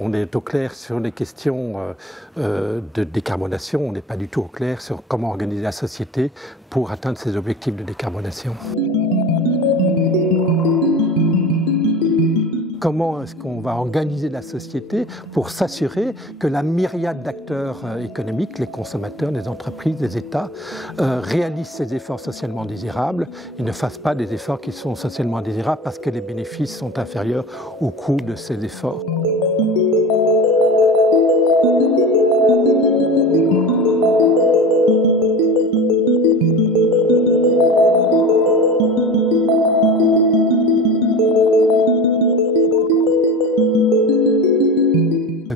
On est au clair sur les questions de décarbonation, on n'est pas du tout au clair sur comment organiser la société pour atteindre ces objectifs de décarbonation. Comment est-ce qu'on va organiser la société pour s'assurer que la myriade d'acteurs économiques, les consommateurs, les entreprises, les États, réalisent ces efforts socialement désirables et ne fassent pas des efforts qui sont socialement désirables parce que les bénéfices sont inférieurs au coût de ces efforts.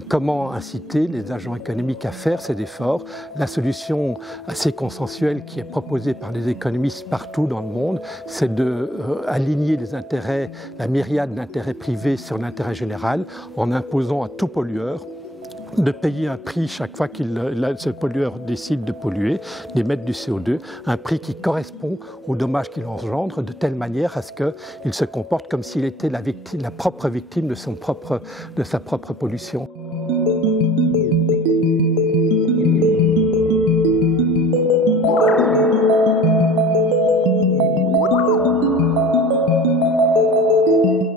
Comment inciter les agents économiques à faire ces efforts? La solution assez consensuelle qui est proposée par les économistes partout dans le monde, c'est d'aligner les intérêts, la myriade d'intérêts privés sur l'intérêt général en imposant à tout pollueur de payer un prix chaque fois que ce pollueur décide de polluer, d'émettre du CO2, un prix qui correspond aux dommages qu'il engendre de telle manière à ce qu'il se comporte comme s'il était la propre victime de sa propre pollution.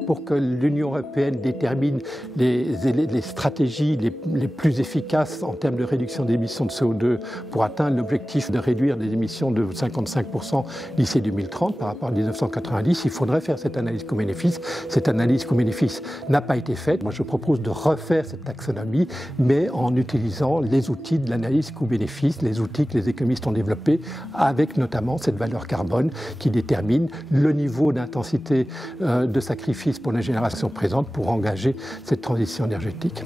Pour que l'Union européenne détermine les stratégies les plus efficaces en termes de réduction d'émissions de CO2 pour atteindre l'objectif de réduire des émissions de 55% d'ici 2030 par rapport à 1990, il faudrait faire cette analyse coût-bénéfice. Cette analyse coût-bénéfice n'a pas été faite. Moi, je propose de refaire cette taxonomie, mais en utilisant les outils de l'analyse coût-bénéfice, les outils que les économistes ont développés, avec notamment cette valeur carbone qui détermine le niveau d'intensité de sacrifice pour les générations présentes pour engager cette transition énergétique.